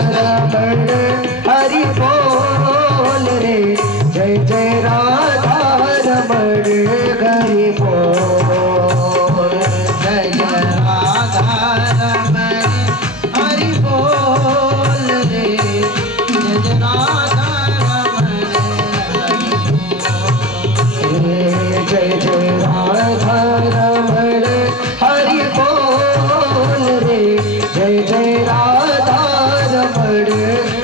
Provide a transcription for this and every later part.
रमण हरि बोल रे, जय जय राधा रमण हरि बोल, जय जय राधा रमण हरि बोल रे, जय जय राधा रमण हरि बोल, जय जय राधा रमण हरि बोल रे, जय जय राधा रमण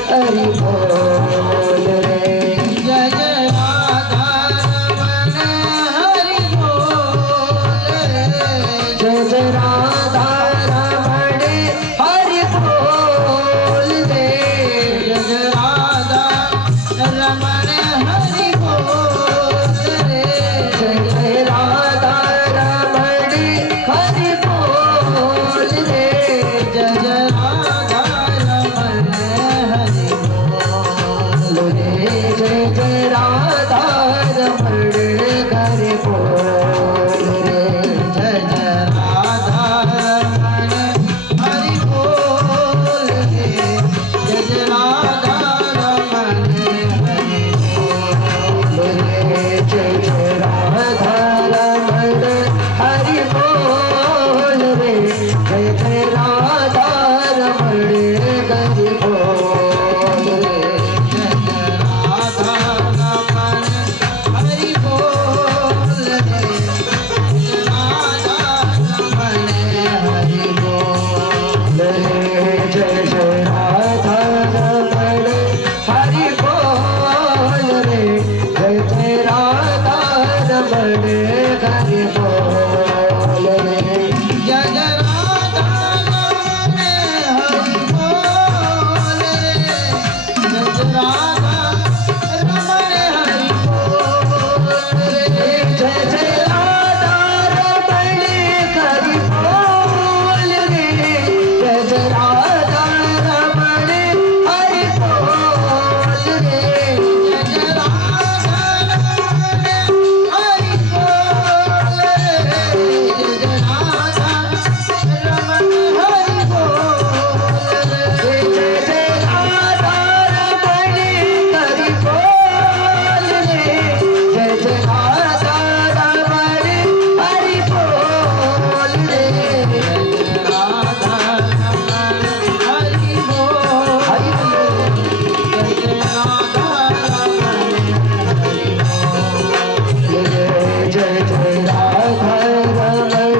हरि बोल रे, जय जय राधा रमण हरि बोल रे, जय जय राधा रमण हरि बोल रे, जय जय राधा रमण हरि बोल रे, जय जय राधा रमण हरि बोल रे, जय जय राधा रमण हरि बोल रे, जय जय राधा रमण हरि बोल रे, जय जय राधा रमण हरि बोल रे, जय जय राधा रमण हरि बोल रे, जय जय राधा रमण हरि बोल रे, जय जय राधा रमण हरि बोल रे, जय जय राधा रमण हरि बोल रे, जय राधा रमण हरि बोल रे, जय जय राधा रमण हरि बोल रे, जय जय राधा रमण हरि बोल रे, जय जय राधा रमण हरि बोल रे, जय जय राधा रमण हरि बोल रे, जय जय राधा रमण हरि बोल रे, जय जय राधा रमण हरि बोल रे, जय जय राधा रमण हरि बोल रे, जय जय राधा रमण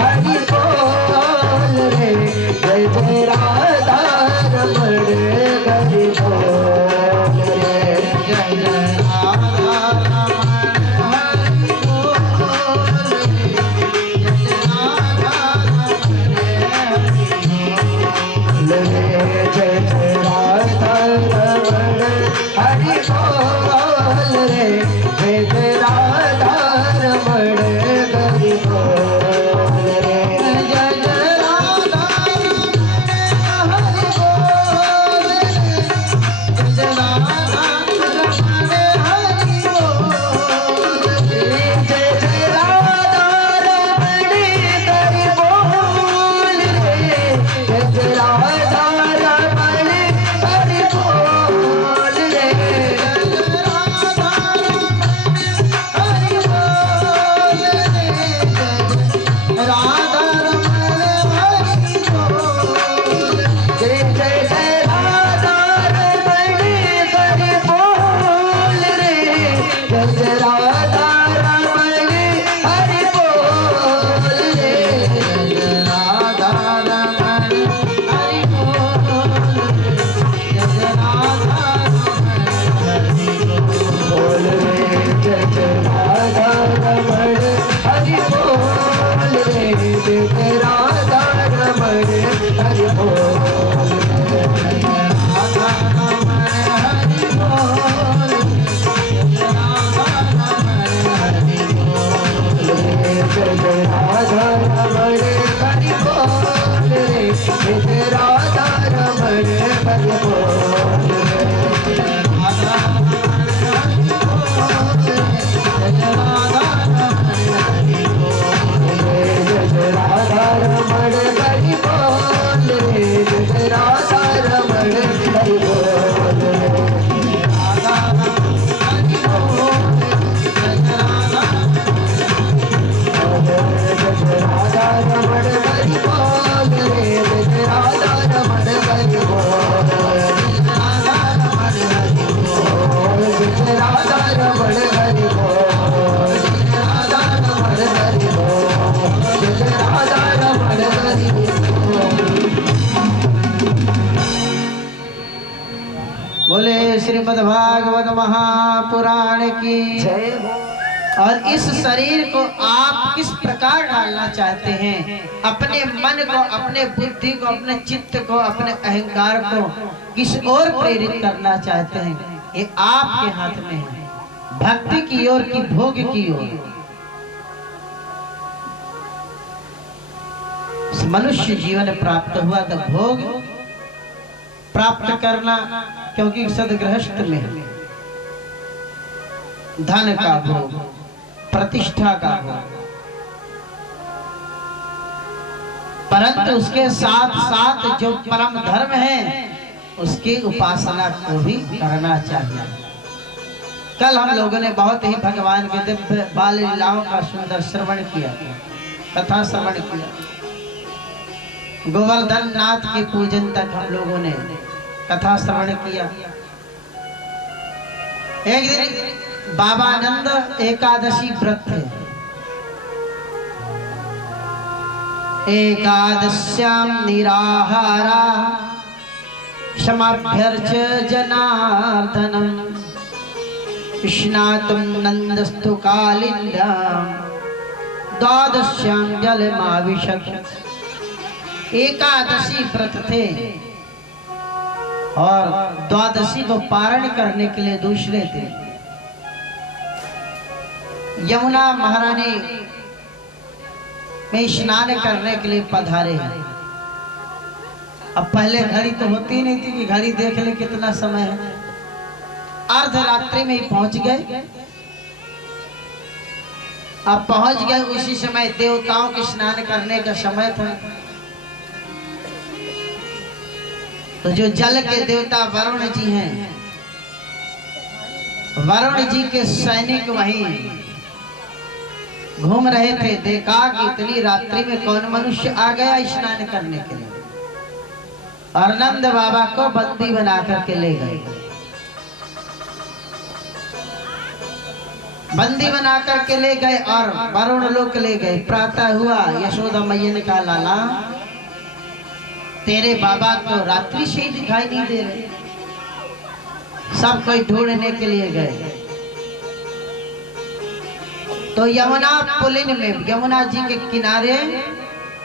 हरि बोल रे, जय जय राधा रमण हरि बोल रे, जय जय राधा रमण हरि बोल रे, जय जय राधा रमण हरि बोल, जय जय राधा रमण हरि बोल रे, जय जय राधा रमण हरि बोल रे, जय जय राधा रमण हरि बोल रे, जय जय राधा रमण हरि बोल रे, जय जय राधा रमण हरि बोल रे, जय जय राधा रमण हरि बोल रे, जय जय राधा रमण हरि बोल रे, जय जय राधा रमण हरि बोल रे, जय जय राधा रमण हरि बोल रे, जय जय राधा रमण हरि बोल रे, जय जय राधा रमण हरि बोल रे, जय जय राधा रमण राधा रमण बोले श्रीमद् भागवत महापुराण की जय हो। और इस शरीर को आप किस प्रकार डालना चाहते हैं, अपने मन को, अपने बुद्धि को, अपने चित्त को, अपने अहंकार को किस ओर प्रेरित करना चाहते हैं, ये आपके हाथ में है। भक्ति की ओर की भोग की ओर। मनुष्य जीवन प्राप्त हुआ तो भोग प्राप्त करना, क्योंकि सदगृहस्थ में धन का भोग, प्रतिष्ठा का भोग, परंतु उसके साथ साथ जो परम धर्म है उसकी उपासना को भी करना चाहिए। कल हम लोगों ने बहुत ही भगवान के दिव्य बाल लीलाओं का सुंदर श्रवण किया, कथा श्रवण किया। गोवर्धन नाथ के पूजन तक हम लोगों ने कथा श्रवण किया। एक दिन बाबानंद एकादशी व्रत थे। एकादश्याम निराहारा क्षमाभ्यर्च जनार्दनम स्नातुम नंदस्तु कालिंद्याम द्वादश्याम जलमाविशत। एकादशी व्रत थे और द्वादशी को पारण करने के लिए दूसरे थे। यमुना महारानी में स्नान करने के लिए पधारे हैं। अब पहले घड़ी तो होती नहीं थी कि घड़ी देख ले कितना समय है। अर्धरात्रि में ही पहुंच गए। अब पहुंच गए उसी समय देवताओं के स्नान करने का समय था। तो जो जल के देवता वरुण जी हैं, वरुण जी के सैनिक वहीं घूम रहे थे। देखा कि इतनी रात्रि में कौन मनुष्य आ गया स्नान करने के लिए, और नंद बाबा को बंदी बना करके ले गए। बंदी बना करके ले गए और वरुण लोक ले गए। प्रातः हुआ, यशोदा मैया ने कहा, लाला तेरे बाबा तो रात्रि से ही दिखाई नहीं दे रहे। सब कोई ढूंढने के लिए गए तो यमुना पुलिन में, यमुना जी के किनारे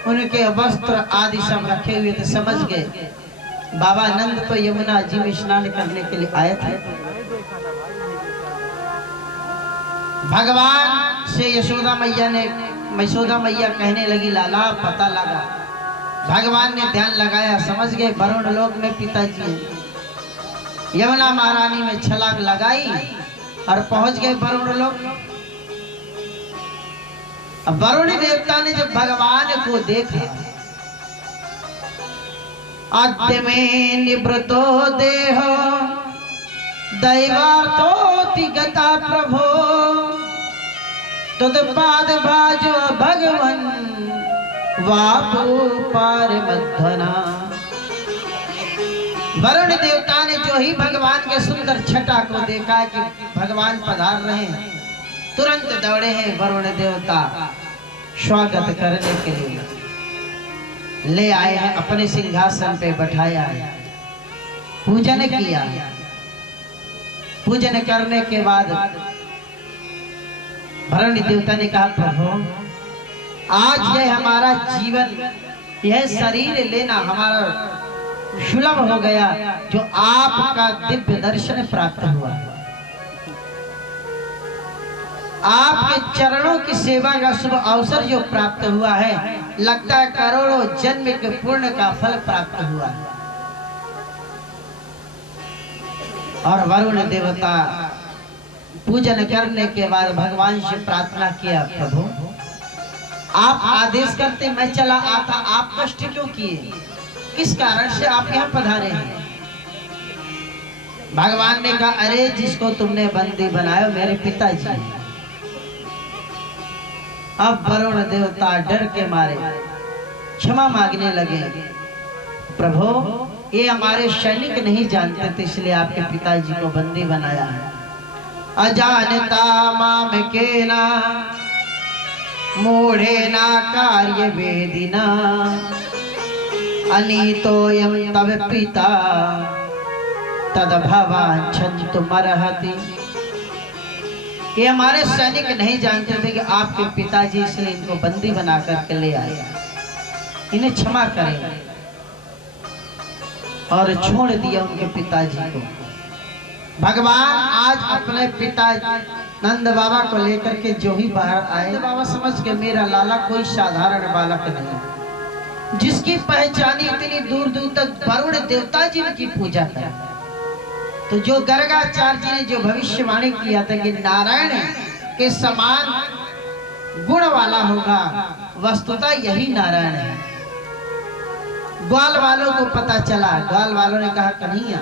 उनके वस्त्र आदि सब रखे हुए थे। समझ गए बाबा नंद तो यमुना जी में स्नान करने के लिए आए थे। भगवान से यशोदा मैया कहने लगी, लाला पता लगा। भगवान ने ध्यान लगाया, समझ गए वरुण लोक में पिताजी हैं। यमुना महारानी में छलांग लगाई और पहुंच गए वरुण लोक। अब वरुण देवता ने जब भगवान को देखा, आद्य में निवृतो देह दैवार्थोति गता प्रभो तत्पाद भाजो भगवन वापो पार मध्वना। वरुण देवता ने जो ही भगवान के सुंदर छटा को देखा कि भगवान पधार रहे हैं, तुरंत दौड़े हैं वरुण देवता स्वागत करने के लिए। ले आए हैं, अपने सिंहासन पे बैठाया है, पूजन किया। पूजन करने के बाद वरुण देवता ने कहा, प्रभु आज यह हमारा जीवन, यह शरीर लेना हमारा सुलभ हो गया, जो आपका दिव्य दर्शन प्राप्त हुआ। आपके चरणों की सेवा का शुभ अवसर जो प्राप्त हुआ है, लगता है करोड़ों जन्म के पुण्य का फल प्राप्त हुआ है। और वरुण देवता पूजन करने के बाद भगवान से प्रार्थना किया, प्रभु आप आदेश करते मैं चला आता, आप कष्ट क्यों किए, किस कारण से आप यहाँ पधारे हैं? भगवान ने कहा, अरे जिसको तुमने बंदी बनाया मेरे पिताजी हैं। अब वरुण देवता डर के मारे क्षमा मांगने लगे, प्रभु ये हमारे सैनिक नहीं जानते थे, इसलिए आपके पिताजी को बंदी बनाया है। अजानता माम के ना मूढ़े ना कार्य वेदिना अनीतो यम तव पिता तदभावांछन्तु मरहति। ये हमारे सैनिक नहीं जानते थे कि आपके पिताजी इसलिए इनको बंदी बना करके ले आए, इन्हें क्षमा करें। और छोड़ दिया उनके पिताजी को। भगवान आज अपने पिता नंद बाबा को लेकर के जो ही बाहर आए, बाबा समझ के मेरा लाला कोई साधारण बालक नहीं, जिसकी पहचानी इतनी दूर दूर तक वरुण देवता जी की पूजा करे। तो जो गर्गाचार्य जी ने जो भविष्यवाणी किया था कि नारायण के समान गुण वाला होगा, वस्तुतः यही नारायण है। ग्वाल वालों को पता चला, ग्वाल वालों ने कहा कन्हैया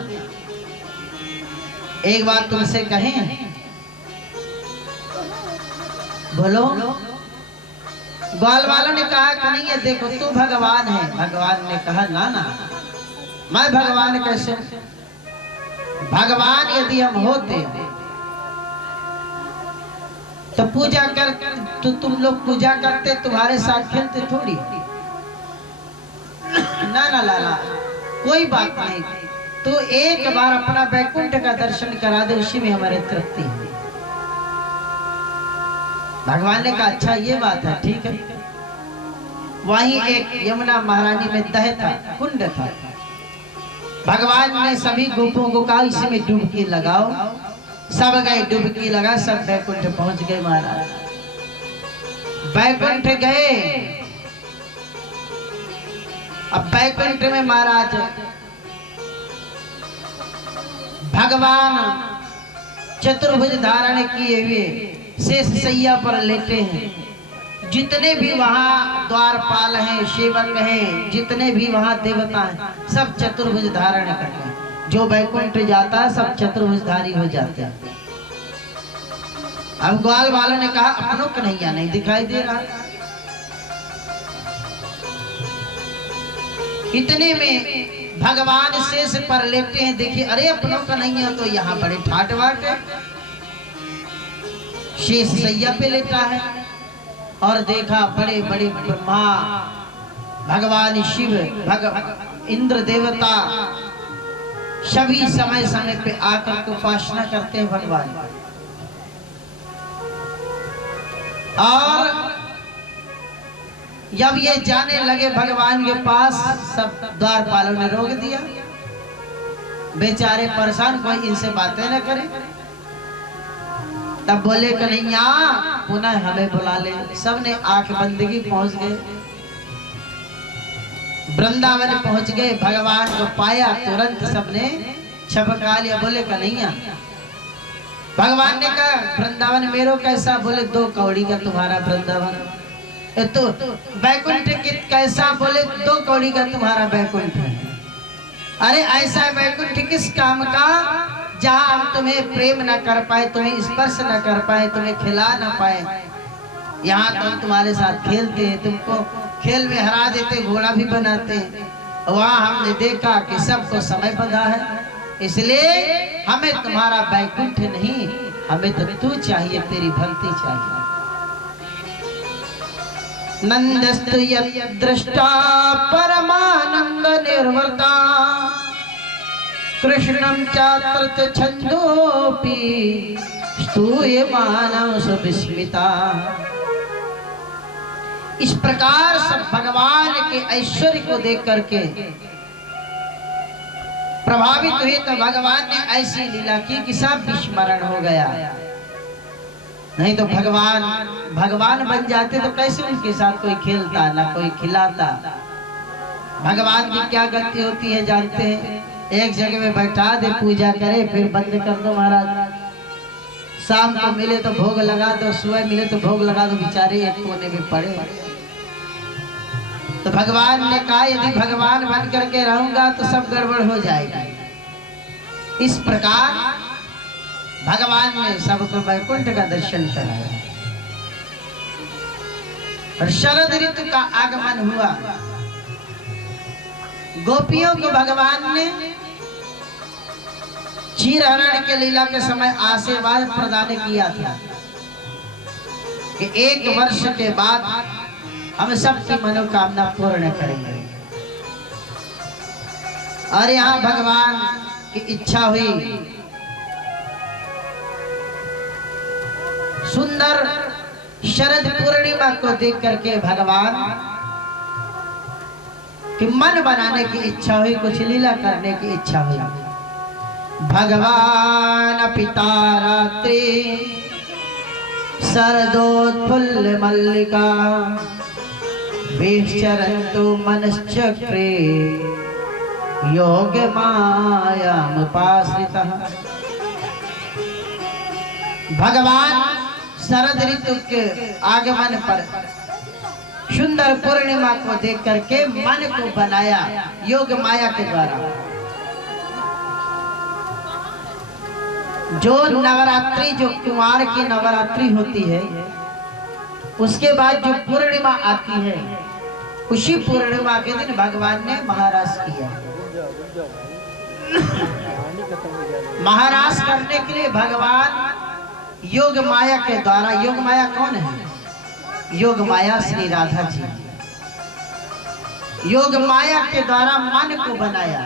एक बात तुमसे कहें, बोलो। ग्वाल वालों ने कहा कन्हैया देखो तू भगवान है। भगवान ने कहा ना ना, मैं भगवान कैसे? भगवान यदि हम होते तो पूजा कर, तो तुम लोग पूजा करते, तुम्हारे साथ खेलते थोड़ी। ना ना लाला कोई बात नहीं, तो एक बार अपना वैकुंठ का दर्शन करा दे, उसी में हमारे तृप्ति है। भगवान ने कहा अच्छा ये बात है, ठीक है। वहीं एक यमुना महारानी में दह था, कुंड था। भगवान ने सभी गोपों को कहा इसमें डुबकी लगाओ। सब गए, डुबकी लगा, सब वैकुंठ पहुंच गए। महाराज वैकुंठ गए। अब वैकुंठ में महाराज भगवान चतुर्भुज धारण किए हुए शेष सैया पर लेटे हैं। जितने भी वहाँ द्वारपाल हैं, सेवक हैं, जितने भी वहाँ देवता हैं, सब चतुर्भुज धारण करते हैं। जो वैकुंठ जाता है सब चतुर्भुजधारी हो जाते हैं। अब ग्वाल वालों ने कहा अपनों कन्हैया नहीं दिखाई दे रहा। इतने में भगवान शेष पर लेटे हैं। देखिए अरे अपनों कन्हैया तो यहाँ बड़े ठाट बाट है, शेष सैया पे लेटा है। और देखा बड़े बड़े ब्रह्मा, भगवान शिव, इंद्र देवता सभी समय समय पे आकर के उपासना करते हैं भगवान। और जब ये जाने लगे भगवान के पास, सब द्वारपालों ने रोक दिया। बेचारे परेशान, कोई इनसे बातें न करे। तब बोले कन्हैया पुनः हमें बुला ले। सबने आंख बंदगी पहुंच गए, वृंदावन पहुंच गए। भगवान को पाया, तुरंत सबने छपका लिया। बोले कन्हैया, भगवान ने कहा वृंदावन मेरो कैसा? बोले 2 कौड़ी का तुम्हारा वृंदावन। तो वैकुंठ कैसा? बोले 2 कौड़ी का तुम्हारा वैकुंठ है। अरे ऐसा वैकुंठ किस काम का जहाँ हम तुम्हें प्रेम न कर पाए, तुम्हें स्पर्श न कर पाए, तुम्हें खिला न पाए। यहाँ तो हम तुम्हारे साथ खेलते हैं, तुमको खेल में हरा देते, घोड़ा भी बनाते हैं। वहाँ हमने देखा कि सबको समय बंधा है, इसलिए हमें तुम्हारा वैकुंठ नहीं, हमें तो तू चाहिए, तेरी भक्ति चाहिए। नंदस्तु यद्दृष्टा परमानंद निर्वृता कृष्णं चात्र छंदोपि स्तूयमानं सुविस्मिता। इस प्रकार सब भगवान के ऐश्वर्य को देख करके प्रभावित हुए। तो भगवान ने ऐसी लीला की कि सब विस्मरण हो गया। नहीं तो भगवान बन जाते तो कैसे उनके साथ कोई खेलता, ना कोई खिलाता। भगवान की क्या गति होती है जानते हैं? एक जगह में बैठा दे, पूजा करे, फिर बंद कर दो महाराज। शाम को मिले तो भोग लगा दो, सुबह मिले तो भोग लगा दो, बेचारे एक कोने में पड़े। तो भगवान ने कहा यदि भगवान बन करके रहूंगा तो सब गड़बड़ हो जाएगा। इस प्रकार भगवान ने सबको वैकुंठ का दर्शन कराया। और शरद ऋतु का आगमन हुआ। गोपियों को भगवान ने क्षीरहरण के लीला के समय आशीर्वाद प्रदान किया था कि 1 वर्ष के बाद हम सबकी मनोकामना पूर्ण करेंगे। और यहाँ भगवान की इच्छा हुई। सुंदर शरद पूर्णिमा को देख करके भगवान कि मन बनाने की इच्छा हुई, कुछ लीला करने की इच्छा हुई। भगवान पिता रात्रि शरदोत्फुल्ल मल्लिका विचरन्तु मनश्चक्रे योग मायामुपाश्रितः। भगवान शरद ऋतु के आगमन पर सुंदर पूर्णिमा को देख करके मन को बनाया योग माया के द्वारा। जो नवरात्रि, जो कुमार की नवरात्रि होती है, उसके बाद जो पूर्णिमा आती है, उसी पूर्णिमा के दिन भगवान ने महारास किया। महारास करने के लिए भगवान योग माया के द्वारा, योग माया कौन है? योग माया श्री राधा जी। योग माया के द्वारा मन को बनाया,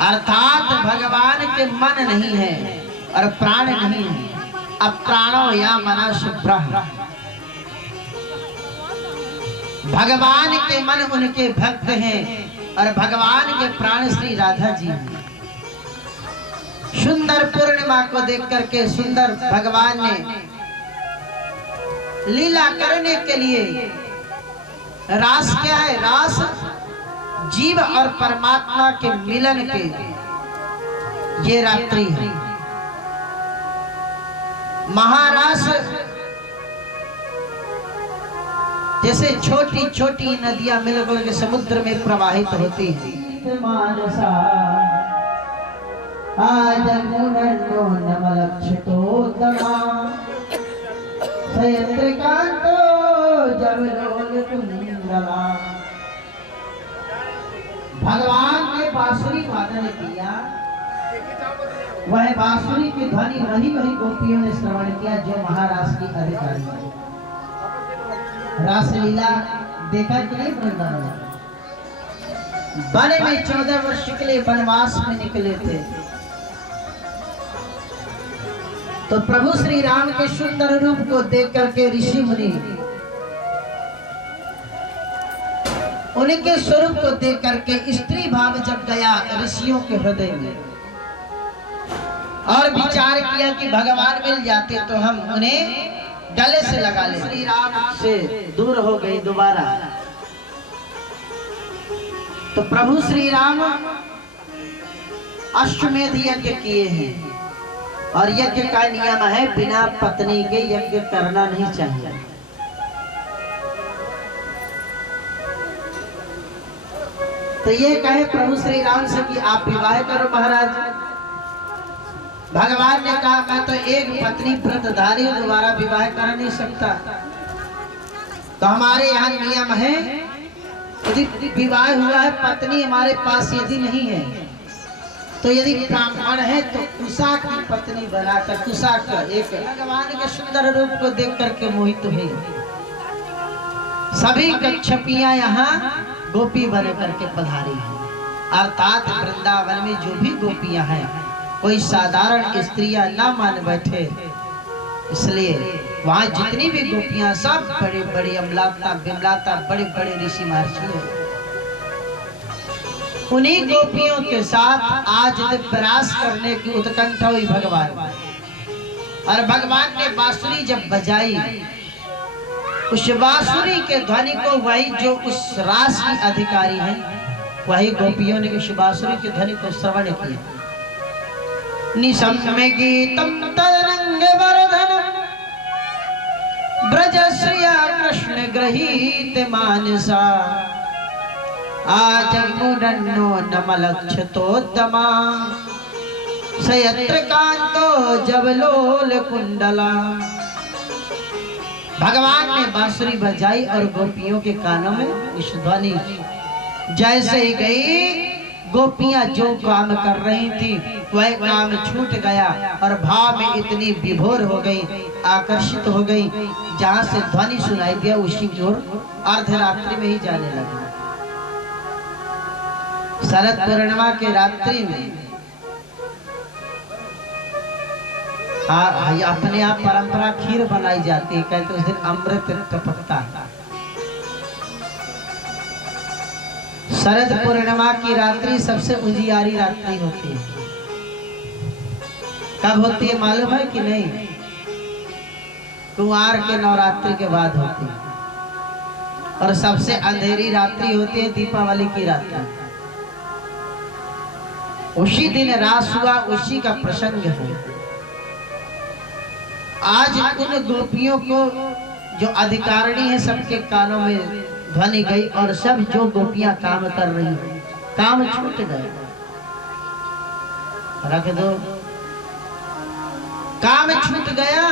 अर्थात भगवान के मन नहीं है और प्राण नहीं है। अब प्राणो या मना शुभ्र, भगवान के मन उनके भक्त हैं और भगवान के प्राण श्री राधा जी हैं। सुंदर पूर्णिमा को देख करके सुंदर भगवान ने लीला करने के लिए, रास क्या है? रास जीव और परमात्मा के मिलन के ये रात्रि है। महारास जैसे छोटी छोटी नदियां मिलकर के समुद्र में प्रवाहित होती हैं। भगवान ने बांसुरी वादन किया, वह बांसुरी की ध्वनि वही वही गोपियों ने श्रवण किया जो महारास की अधिकारी है। रासलीला देखा कि नहीं? वृंदावन वन में 14 वर्ष के लिए वनवास में निकले थे, तो प्रभु श्री राम के सुंदर रूप को देख करके ऋषि मुनि उनके स्वरूप को देख करके स्त्री भाव जब गया ऋषियों के हृदय में, और विचार किया कि भगवान मिल जाते तो हम उन्हें गले से लगा ले। श्री राम से दूर हो गए दोबारा, तो प्रभु श्री राम अश्वमेध यज्ञ किए हैं, और यज्ञ का नियम है बिना पत्नी के यज्ञ करना नहीं चाहिए। तो ये कहे प्रभु श्री राम से कि आप विवाह करो महाराज। भगवान ने कहा मैं तो एक पत्नी व्रतधारी हूं, दोबारा विवाह कर नहीं सकता। तो हमारे यहाँ नियम है, यदि विवाह हुआ है, पत्नी हमारे पास यदि नहीं है, तो यदि ब्राह्मण है तो कुशा की पत्नी बनाकर, कुशा का एक भगवान के सुंदर रूप को देख करके मोहित हुई। सभी कच्छपियां यहाँ गोपी बन करके पधारी हैं, अर्थात वृंदावन में जो भी गोपियां हैं कोई साधारण स्त्रियां ना मान बैठे, इसलिए वहां जितनी भी गोपियां सब बड़े बड़े अमलाता बिमलाता बड़े बड़े ऋषि महर्षि हैं। उन्हीं गोपियों के साथ आज प्रयास करने की उत्कंठा हुई भगवान, और भगवान ने बांसुरी जब बजाई, उस बांसुरी के ध्वनि को वही जो उस रास की अधिकारी है, वही गोपियों ने उस बांसुरी के ध्वनि को श्रवण किया। निशम्य गीतम तरंग वर्धनम ब्रजश्रिया कृष्ण गृहीत मानसा आजमुदन्नो नमलक्षतोत्तमा सयत्र कांतो जबलोल कुंडला। भगवान ने बांसुरी बजाई और गोपियों के कानों में इस ध्वनि जैसे ही गई, गोपियां जो काम कर रही थी वह काम छूट गया और भाव में इतनी विभोर हो गई, आकर्षित हो गई, जहां से ध्वनि सुनाई दिया उसी की ओर अर्धरात्रि में ही जाने लगी। शरद पूर्णिमा के रात्रि में अपने आप परंपरा खीर बनाई जाती है, कहते उस दिन अमृत टपकता है। शरद पूर्णिमा की रात्रि सबसे उजियारी रात्रि होती है। कब होती है मालूम है कि नहीं? कुंवार के नवरात्रि के बाद होती है। और सबसे अंधेरी रात्रि होती है दीपावली की रात्रि। उसी दिन रास हुआ, उसी का प्रसंग है। आज उन गोपियों को जो अधिकारिणी है सबके कानों में ध्वनि गई और सब जो गोपियां काम कर रही हैं, काम छूट गए। रख दो, काम छूट गया।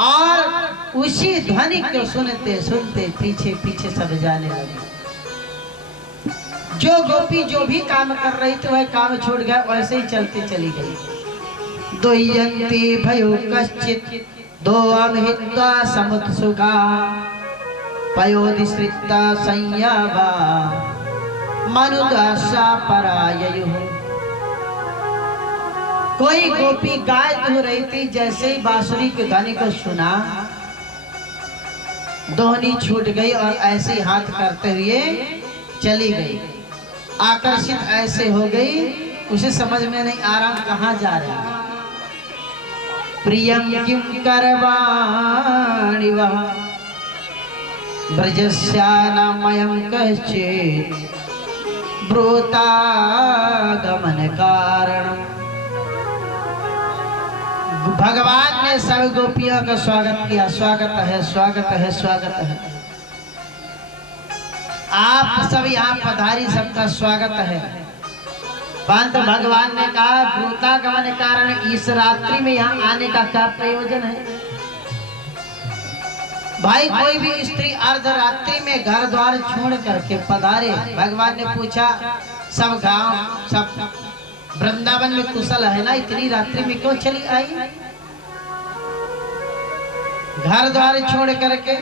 और उसी ध्वनि को सुनते सुनते पीछे पीछे सब जाने लगे। जो गोपी जो भी काम कर रही थी वह काम छूट गया, वैसे ही चलती चली गई। दोयन्ति भयो कश्चित् दो अमहित्वा समुत्सुका पयोधिश्रिता संयावा मनुदासा पराययुः। कोई गोपी गाय धो रही थी, जैसे ही बांसुरी के गाने को सुना दोहनी छूट गई और ऐसे ही हाथ करते हुए चली गई। आकर्षित ऐसे हो गई, उसे समझ में नहीं आ रहा कहाँ जा रहा है। प्रियं किं करवाणि वः ब्रजस्यानामयं कश्चित् ब्रूता गमन कारणम्। भगवान ने सब गोपियों का स्वागत किया। स्वागत है, स्वागत है, स्वागत है। आप सब यहाँ पधारी, सबका स्वागत है। पंत भगवान ने कहा ब्रूतागमन कारण इस रात्रि में यहाँ आने का क्या प्रयोजन है? भाई कोई भी स्त्री अर्धरात्रि में घर द्वार छोड़ करके पधारे। भगवान ने पूछा सब गांव सब वृंदावन में कुशल है ना, इतनी रात्रि में क्यों चली आई? घर द्वार छोड़ करके।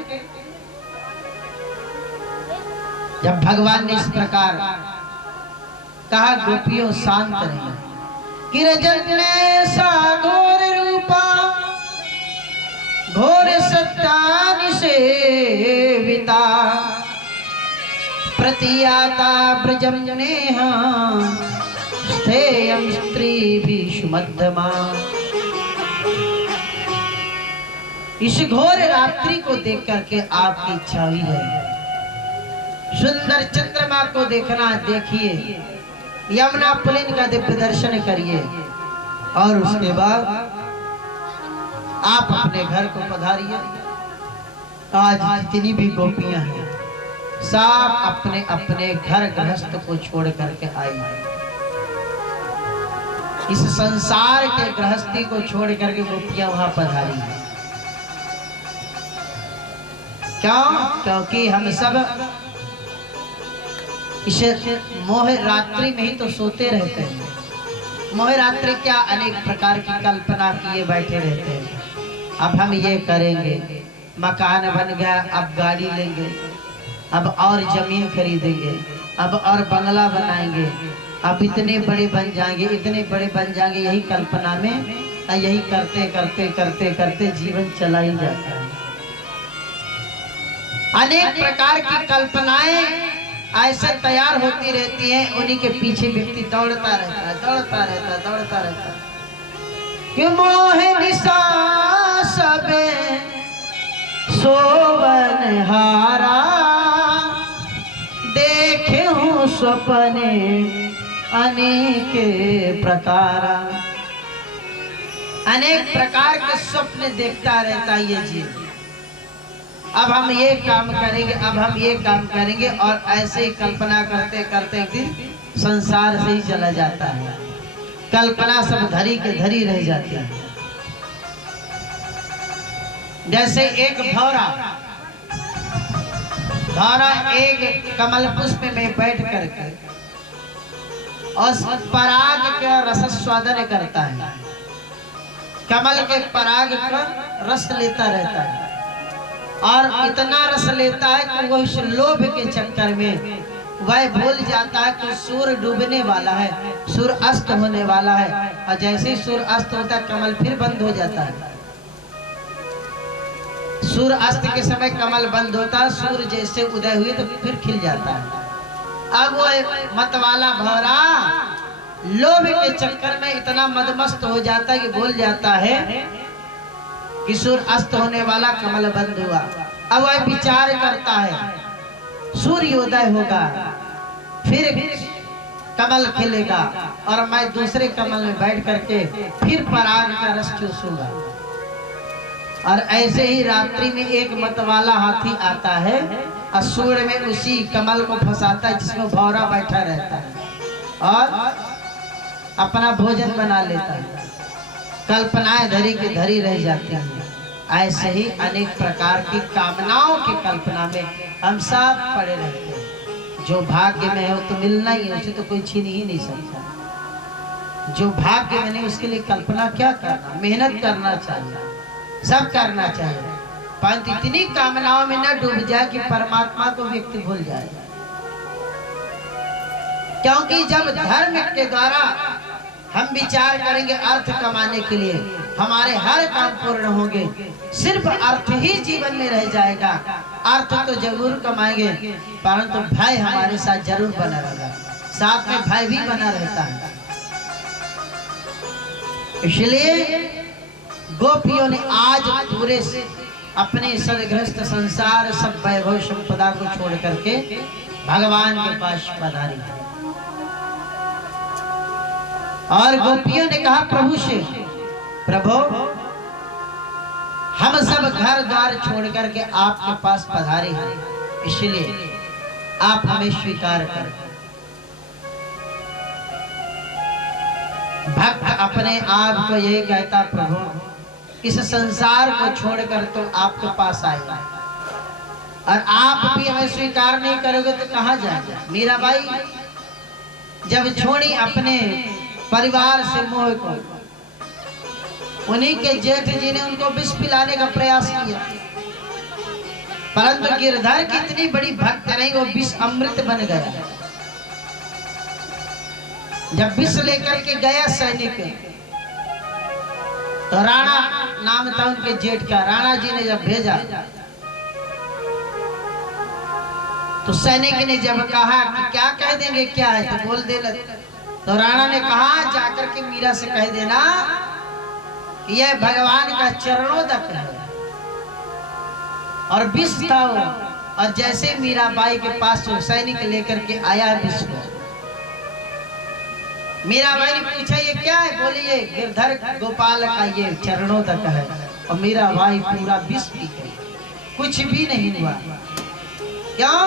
जब भगवान ने इस प्रकार कहा गोपियों शांत रहिए। किरजन्य सा घोर रूपा घोर सत्यानि सेविता प्रतियाता ब्रजम्नेह स्थेयं स्त्रीभिषु मध्यमा। इस घोर रात्रि को देख करके आपकी इच्छा हुई है सुंदर चंद्रमा को देखना। देखिए यमुना पुलिन का दिव्य दर्शन करिए और उसके बाद आप अपने घर को पधारिए। आज जितनी भी गोपियां हैं सब अपने अपने घर गृहस्थ को छोड़ करके आई। इस संसार के गृहस्थी को छोड़ करके गोपियां वहां पधारी हैं। क्यों? क्योंकि हम सब इस मोह रात्रि में ही तो सोते रहते हैं। मोह रात्रि क्या अनेक प्रकार की कल्पना किए बैठे रहते हैं। अब हम ये करेंगे, मकान बन गया, अब गाड़ी लेंगे, अब और जमीन खरीदेंगे, अब और बंगला बनाएंगे, अब इतने बड़े बन जाएंगे, इतने बड़े बन जाएंगे। यही कल्पना में यही करते करते करते करते जीवन चला ही जाता है। अनेक प्रकार की कल्पनाएं ऐसे तैयार होती रहती हैं, उन्हीं के पीछे व्यक्ति दौड़ता रहता है, दौड़ता रहता है, दौड़ता रहता है। कि मोह निशा सबे सोवन हारा देखे हूँ सपने अनेक प्रकार। अनेक प्रकार के स्वप्न देखता रहता है ये जीव। अब हम ये काम करेंगे, अब हम ये काम करेंगे, और ऐसे ही कल्पना करते करते एक दिन संसार से ही चला जाता है। कल्पना सब धरी के धरी रह जाती है। जैसे एक भौरा एक कमल पुष्प में बैठ करके और पराग का रस स्वादन करता है। कमल के पराग का रस लेता रहता है और इतना रस लेता है कि वो इस लोभ के चक्कर में वह भूल जाता है कि सूर्य डूबने वाला है, सूर्य अस्त होने वाला है, और जैसे ही सूर्य अस्त होता है कमल फिर बंद हो जाता है। सूर्य अस्त के समय कमल बंद होता है, सूर्य जैसे उदय हुए तो फिर खिल जाता है। अब वो मतवाला भौरा लोभ के चक्कर में इतना मदमस्त हो जाता है कि भूल जाता है कि सूर्य अस्त होने वाला, कमल बंद हुआ। अब वह विचार करता है सूर्योदय होगा, फिर कमल खिलेगा और मैं दूसरे कमल में बैठ करके फिर पराग का रस चूसूंगा। और ऐसे ही रात्रि में एक मतवाला हाथी आता है और सूर्य में उसी कमल को फंसाता है जिसमें भौरा बैठा रहता है और अपना भोजन बना लेता है। कल्पनाएं धरी की धरी रह जाती हैं। ऐसे ही अनेक प्रकार की कामनाओं की कल्पना में हम सब पड़े रहते हैं। जो भाग्य में हो तो मिलना ही है, उसे तो कोई छीन ही नहीं सकता। जो भाग्य में नहीं उसके लिए कल्पना क्या करना, मेहनत करना चाहिए, सब करना चाहिए, परंतु इतनी कामनाओं में न डूब जाए कि परमात्मा को व्यक्ति भूल जाए। क्योंकि जब धर्म के द्वारा हम विचार करेंगे अर्थ कमाने के लिए, हमारे हर काम पूर्ण होंगे। सिर्फ अर्थ ही जीवन में रह जाएगा। अर्थ तो जरूर कमाएंगे, परंतु भय हमारे साथ जरूर बना रहेगा, साथ में भय भी बना रहता है। इसलिए गोपियों ने आज पूरे से अपने सदगृहस्थ संसार, सब वैभव संपदा को छोड़ करके भगवान के पास पधारी और गोपियों ने कहा प्रभु से, प्रभु हम सब घर द्वार छोड़ करके आपके पास पधारे हैं, इसलिए आप हमें स्वीकार करें। भक्त अपने आप को यही कहता, प्रभु इस संसार को छोड़कर तो आपके पास आएगा और आप भी हमें स्वीकार नहीं करोगे तो कहां जाएगा। मीराबाई जब छोड़ी अपने परिवार से मोह को, उन्हीं के जेठ जी ने उनको विष पिलाने का प्रयास किया, परंतु गिरधर की इतनी बड़ी भक्त नहीं, वो विष अमृत बन गया। जब विष लेकर के गया सैनिक, तो राणा नाम था उनके जेठ का, राणा जी ने जब भेजा तो सैनिक ने जब कहा कि क्या कह देंगे, क्या है, तो बोल देना। तो राणा ने कहा जाकर के मीरा से कह देना यह भगवान का चरणोदक है और विष था वो। और जैसे मीराबाई के पास वो सैनिक लेकर के आया विष को, मीराबाई ने पूछा ये क्या है, बोलिए गिरधर गोपाल का ये चरणोदक है। और मीराबाई पूरा विष पी गई, कुछ भी नहीं हुआ। क्यों?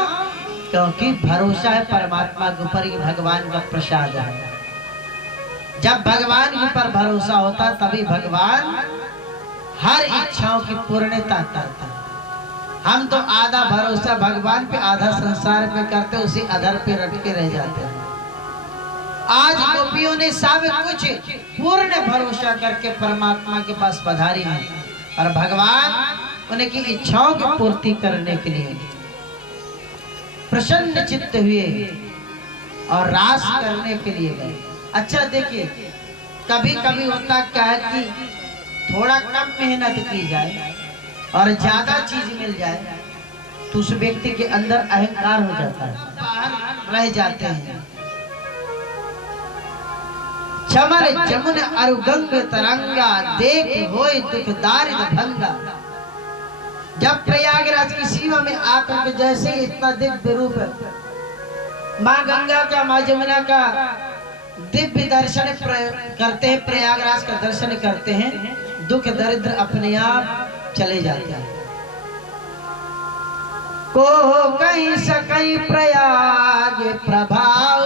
क्योंकि भरोसा है परमात्मा के ऊपर, भगवान का प्रसाद है। जब भगवान के ऊपर भरोसा होता तभी भगवान हर इच्छाओं की पूर्णता करता। हम तो आधा भरोसा भगवान पे, आधा संसार पे करते, उसी आधार पे रटके रह जाते हैं। आज गोपियों ने सब कुछ पूर्ण भरोसा करके परमात्मा के पास पधारी है और भगवान उनकी इच्छाओं की पूर्ति करने के लिए प्रसन्न चित्त हुए और रास करने के लिए गए। अच्छा देखिए, कभी कभी होता क्या है कि थोड़ा कम मेहनत की जाए और ज्यादा चीज मिल जाए तो उस व्यक्ति के अंदर अहंकार हो जाता है, बाहर रह जाते हैं। चमर जमुन अरुगंग तरंगा, देख होय दुख दारिद्र भंगा। जब प्रयागराज की सीमा में आकर के जैसे इतना दिव्य रूप माँ गंगा का, माँ जमुना का दिव्य दर्शन करते हैं, प्रयागराज का दर्शन करते हैं, दुख दरिद्र अपने आप चले जाते हैं। को कहीं सकई प्रयाग प्रभाव,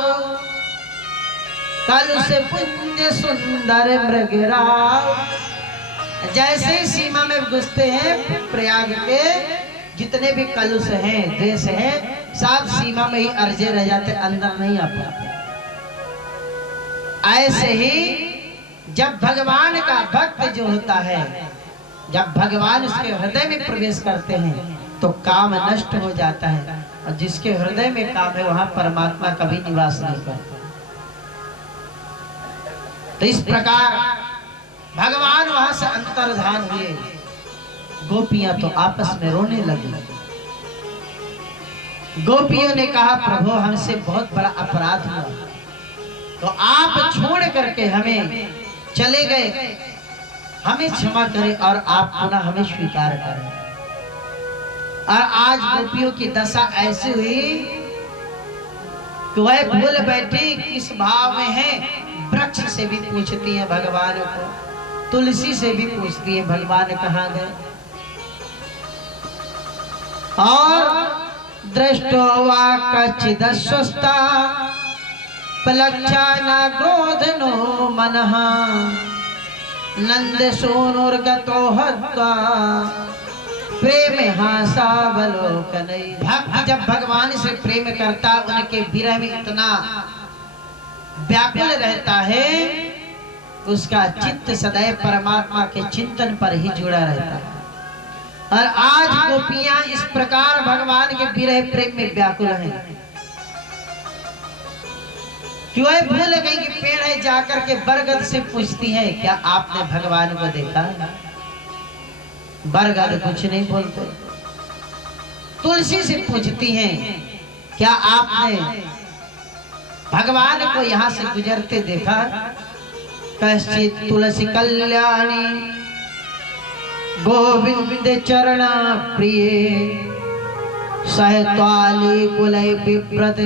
कल से पुण्य सुंदर मृगराव। जैसे ही सीमा में घुसते हैं, प्रयाग के जितने भी कलुष हैं, देश हैं, सब सीमा में ही अर्जे रह जाते, अंदर नहीं आ पाते। ऐसे ही जब भगवान का भक्त जो होता है, जब भगवान उसके हृदय में प्रवेश करते हैं तो काम नष्ट हो जाता है। और जिसके हृदय में काम है वहां परमात्मा कभी निवास नहीं करता। तो इस प्रकार भगवान वहां से अंतर्धान हुए। गोपियां तो आपस में रोने लगी। गोपियों ने कहा प्रभु हमसे बहुत बड़ा अपराध हुआ, तो आप छोड़ करके हमें चले गए, हमें क्षमा करें और आप पुनः हमें स्वीकार करें। और आज गोपियों की दशा ऐसी हुई कि वह भूल बैठी किस भाव में है। वृक्ष से भी पूछती है भगवान को, तुलसी से भी पूछती है भगवान कहाँ गए। और दृष्टो वा कचिदस्वस्था पलक्षा न क्रोधनो मनः नंद सोनुर्गतो हत्वा प्रेम हासावलोकनै। भक्त जब भगवान से प्रेम करता उनके विरह में इतना व्याकुल रहता है, उसका चित्त सदैव परमात्मा के चिंतन पर ही जुड़ा रहता है। और आज गोपियां इस प्रकार भगवान के विरह प्रेम में व्याकुल हैं कि वह भूल गई कि पेड़ है, जाकर के बरगद से पूछती है क्या आपने भगवान को देखा? बरगद कुछ नहीं बोलते। तुलसी से पूछती हैं क्या आपने भगवान को यहाँ से गुजरते देखा? कश्चित तुलसी कल्याणी गोविंद चरण प्रिय सहत्वाली कुलय विप्रत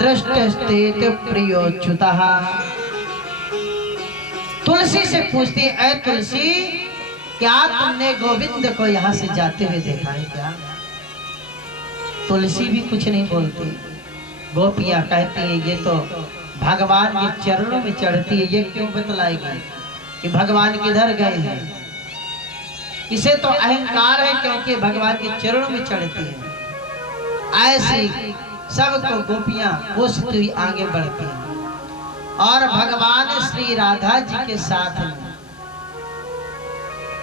दृष्टस्तेत प्रियोच्युतः। तुलसी से पूछती है तुलसी क्या तुमने गोविंद को यहाँ से जाते हुए देखा है क्या? तुलसी भी कुछ नहीं बोलती। गोपियां कहती है ये तो भगवान के चरणों में चढ़ती है, ये क्यों बतलाएगी कि भगवान किधर गए हैं? इसे तो अहंकार है क्योंकि भगवान के चरणों में चढ़ती है। ऐसी सबको गोपियां कोसती हुई आगे बढ़ती हैं। और भगवान श्री राधा जी के साथ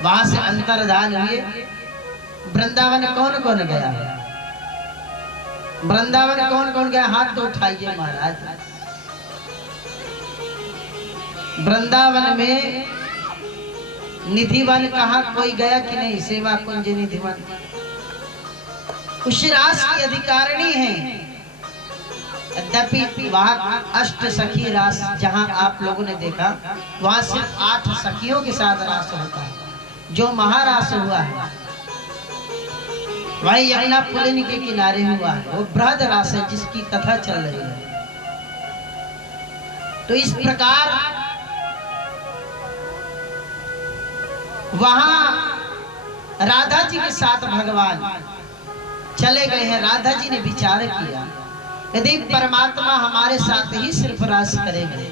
वहां से अंतर्धान हुए। वृंदावन कौन कौन गया? वृंदावन कौन कौन गया? हाथ तो उठाइए महाराज। वृंदावन में निधिवन कहा कोई गया कि नहीं? सेवा कुंज निधिवन उस रास की अधिकारिणी है। यद्यपि वहां अष्ट सखी रास जहां आप लोगों ने देखा वहां सिर्फ 8 सखियों के साथ रास होता है। जो महारास हुआ है वही यमुना पुलिन के किनारे हुआ है, वो बृहद रास है जिसकी कथा चल रही है। तो इस प्रकार वहां राधा जी के साथ भगवान चले गए हैं। राधा जी ने विचार किया यदि परमात्मा हमारे साथ ही सिर्फ रास करेंगे,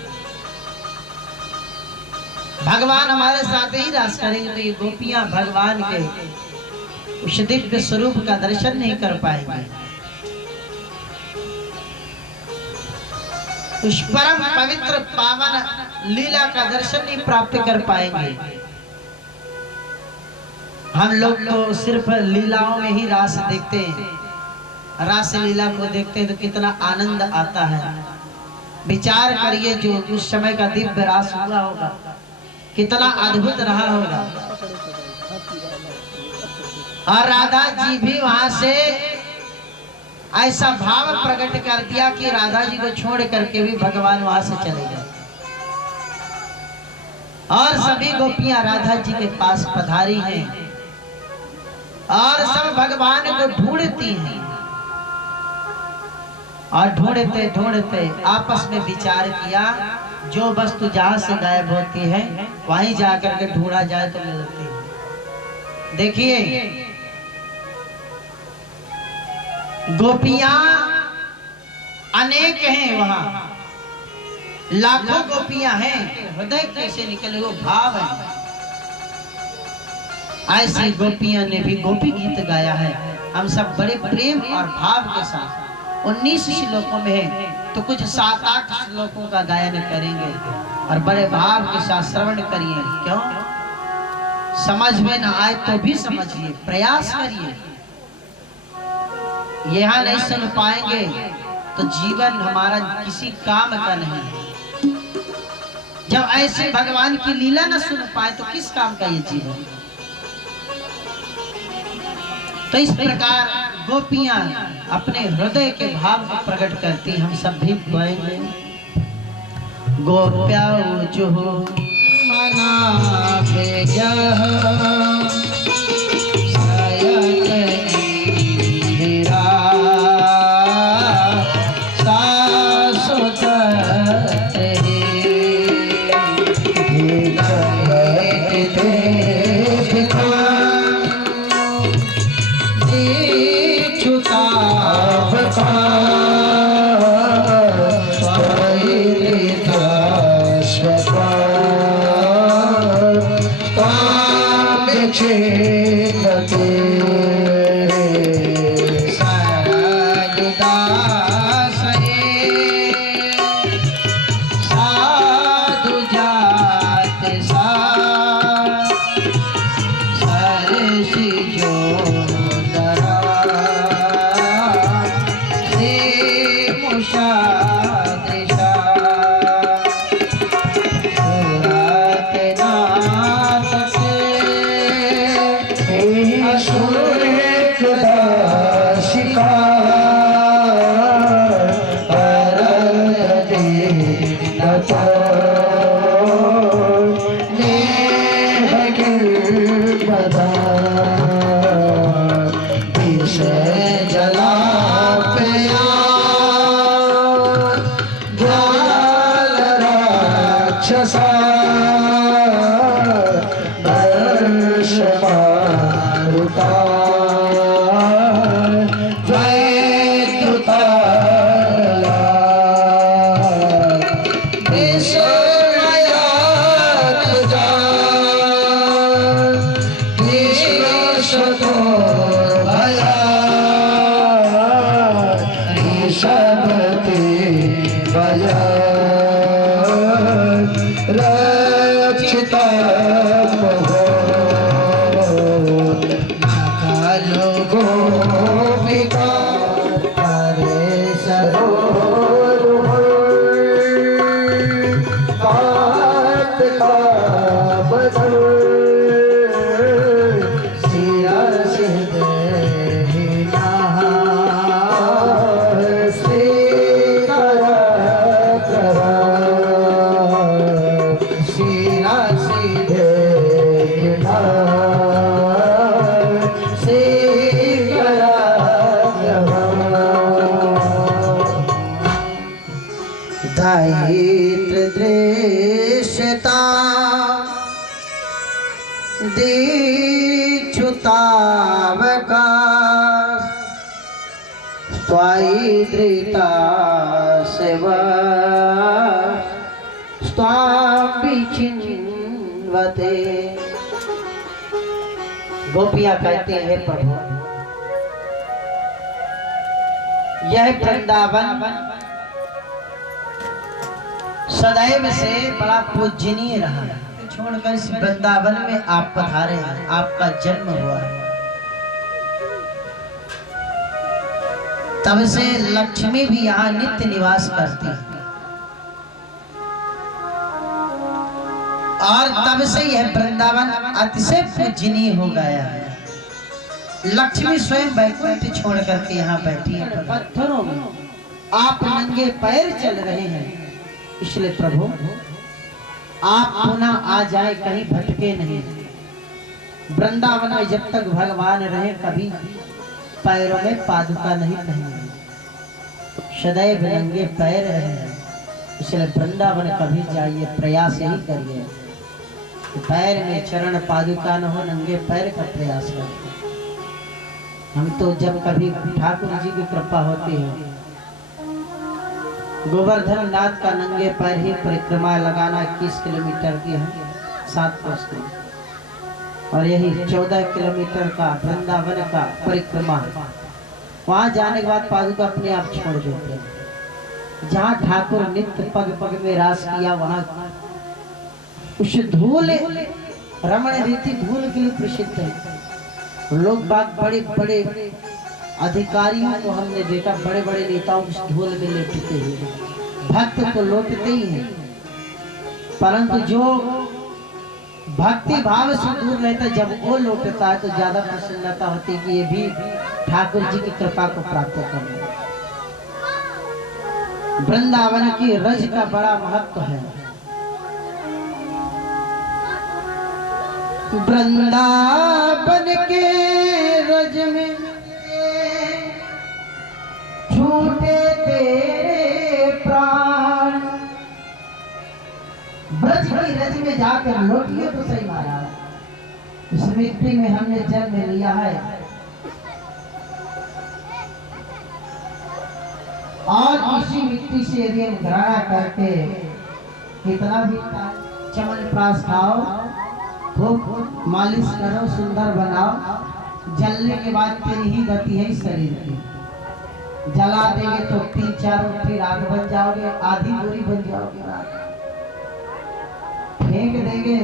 भगवान हमारे साथ ही रास करेंगे, तो ये गोपियां भगवान के उस दिव्य स्वरूप का दर्शन नहीं कर पाएंगे, उस परम पवित्र पावन लीला का दर्शन नहीं प्राप्त कर पाएंगे। हम लोग तो सिर्फ लीलाओं में ही रास देखते हैं, रास लीला को देखते हैं तो कितना आनंद आता है। विचार करिए जो उस समय का दिव्य रास हुआ होगा कितना अद्भुत रहा होगा। और राधा जी भी वहां से ऐसा भाव प्रकट कर दिया कि राधा जी को छोड़ करके भी भगवान वहां से चले गए। और सभी गोपियां राधा जी के पास पधारी हैं और सब भगवान को ढूंढती हैं। और ढूंढते ढूंढते आपस में विचार किया जो वस्तु जहां से गायब होती है वहीं जाकर के ढूंढा जाए तो मिलती है। देखिए गोपियां अनेक हैं, वहां लाखों गोपियां हैं, हृदय कैसे निकले वो भाव है। ऐसी गोपियां ने भी गोपी गीत गाया है। हम सब बड़े प्रेम और भाव के साथ 19 श्लोकों में है तो कुछ 7-8 श्लोकों का गायन करेंगे और बड़े भाव के साथ श्रवण करिए। क्यों समझ में ना आए तो भी समझिए, प्रयास करिए। यहाँ नहीं सुन पाएंगे तो जीवन हमारा किसी काम का नहीं है। जब ऐसे भगवान की लीला न सुन पाए तो किस काम का ये जीवन। तो इस प्रकार गोपियां अपने हृदय के भाव को प्रकट करती, हम सब भी गाएंगे। गोप्या जो मना भेजा गोपियां कहती हैं, प्रभु यह वृंदावन सदैव से बड़ा पूजनीय रहा है। छोड़कर इस वृंदावन में आप पधारे हैं, आपका जन्म हुआ है। तब से लक्ष्मी भी यहाँ नित्य निवास करती है और तब से यह वृंदावन अतिशय पूजनीय हो गया है। लक्ष्मी स्वयं वैकुंठ छोड़ करके यहाँ बैठी है। पत्थरों में आप नंगे पैर चल रहे हैं, इसलिए प्रभु आप पुनः आ जाए, कहीं भटके नहीं। वृंदावन में जब तक भगवान रहे कभी पैरों में पादुका नहीं पहने, सदैव नंगे पैर रहे। इसलिए वृंदावन कभी जाइए, प्रयास यही करिए पैर में चरण पादुका न हो, नंगे पैर का प्रयास करिए। हम तो जब कभी ठाकुर जी की कृपा होती है, गोवर्धन नाथ का नंगे पैर ही परिक्रमा लगाना 21 किलोमीटर की है, 7 कोस की, और यही 14 किलोमीटर का वृंदावन का परिक्रमा। वहां जाने के बाद पादुका अपने आप छोड़ देते हैं। जहाँ ठाकुर नित्य पग पग में रास किया, वहां उस धूल रमण रीति धूल के लिए प्रसिद्ध है। लोग बाग बड़े बड़े अधिकारियों को हमने देखा, बड़े बड़े नेताओं को ढोल में लेटते हुए, भक्त तो लौटते ही हैं, परंतु जो भक्ति भाव से दूर रहता है, जब वो लौटता है तो ज्यादा प्रसन्नता होती है कि ये भी ठाकुर जी की कृपा को प्राप्त करना। वृंदावन की रज का बड़ा महत्व है। वृंदावन के रज में छूटे तेरे प्राण, ब्रज की रज में जाकर लौटिए तो सही महाराज। इस मिट्टी में हमने जन्म लिया है और इसी मिट्टी से यदि हम ग्रहण करके कितना भी च्यवनप्राश खाओ, खूब मालिश करो, सुंदर बनाओ, जलने के बाद तेरी ही गति है शरीर की। जला देंगे तो 3-4 उठी राख बन जाओगे, आधी बोरी बन जाओगे राख। फेंक देंगे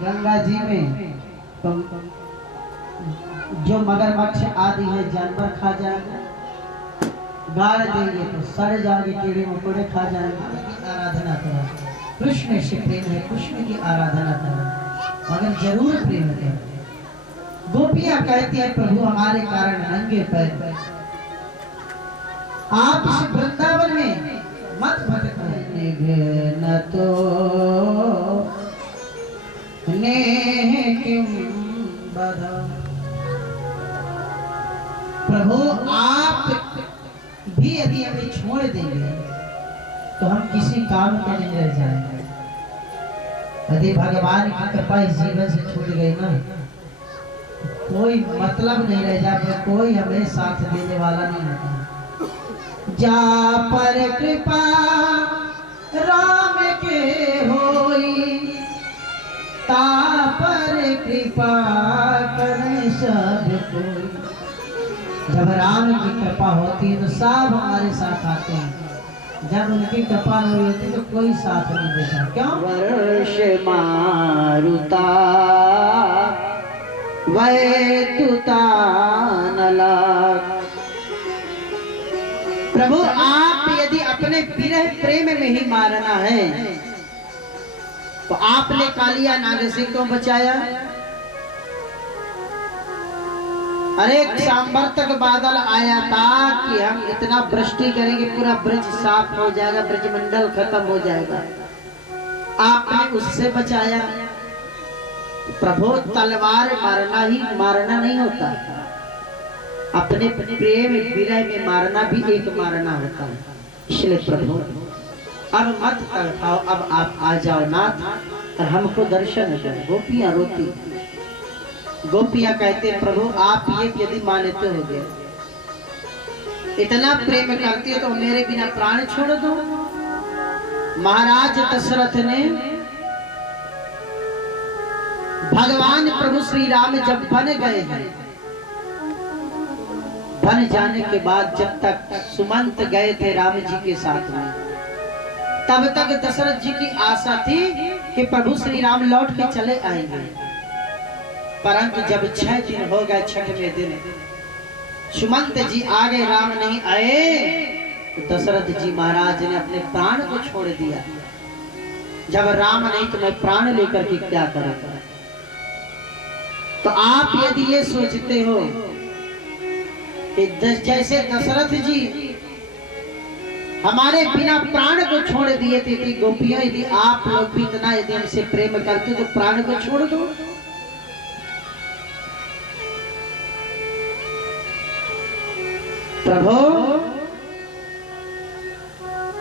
गंगा जी में तो जो मगरमच्छ आदि है जानवर खा जाएंगे, गाड़ देंगे तो सड़ जाओगे, कीड़े मकोड़े खा जाएंगे। आराधना करो, कृष्ण से प्रेम है, कृष्ण की आराधना करो, मगर जरूर प्रेम करो। गोपियां कहती है प्रभु हमारे कारण नंगे पैर आप इस वृंदावन में मत भटको। न तो प्रभु आप भी यदि हमें छोड़ देंगे तो हम किसी काम के नहीं रह जाएंगे। यदि भगवान की कृपा इस जीवन से छूट गई ना, कोई मतलब नहीं रह जाएगा, कोई हमें साथ देने वाला नहीं होता। जा पर कृपा राम के होई, ता पर कृपा करे सब कोई। जब राम की कृपा होती है तो सब हमारे साथ आते हैं, जब उनकी कृपा नहीं होती तो कोई साथ नहीं देता। क्यों? वर्ष मारुता वैतुता नला। प्रभु आप यदि अपने विरह प्रेम में ही मारना है तो आपने कालिया नाग से क्यों बचाया? अरे सांबर तक बादल आया था कि हम इतना वृष्टि करेंगे पूरा ब्रज साफ हो जाएगा, ब्रज मंडल खत्म हो जाएगा, आपने उससे बचाया। प्रभु तलवार मारना नहीं होता, अपने प्रेम विरह में मारना भी एक मारना होता है। इसलिए प्रभु अब मत तड़पाओ, अब आप आ जाओ नाथ और हमको दर्शन दो। गोपियां रोती, गोपियां कहते प्रभु आप ये यदि मानते हो गए, इतना प्रेम करती है तो मेरे बिना प्राण छोड़ दो। महाराज दशरथ ने भगवान प्रभु श्री राम जब बन गए हैं, बन जाने के बाद जब तक सुमंत गए थे राम जी के साथ में, तब तक दशरथ जी की आशा थी कि प्रभु श्री राम लौट के चले आएंगे। परंतु जब 6 दिन हो गए, 6वें दिन सुमंत जी आ गए, राम नहीं आए, तो दशरथ जी महाराज ने अपने प्राण को छोड़ दिया। जब राम नहीं तो मैं प्राण लेकर के क्या करूंगा? तो आप यदि ये सोचते हो कि जैसे दशरथ जी हमारे बिना प्राण को छोड़ दिए थे, कि गोपियों यदि आप लोग भी इतना यदि हमसे प्रेम करते तो प्राण को छोड़ दो। प्रभु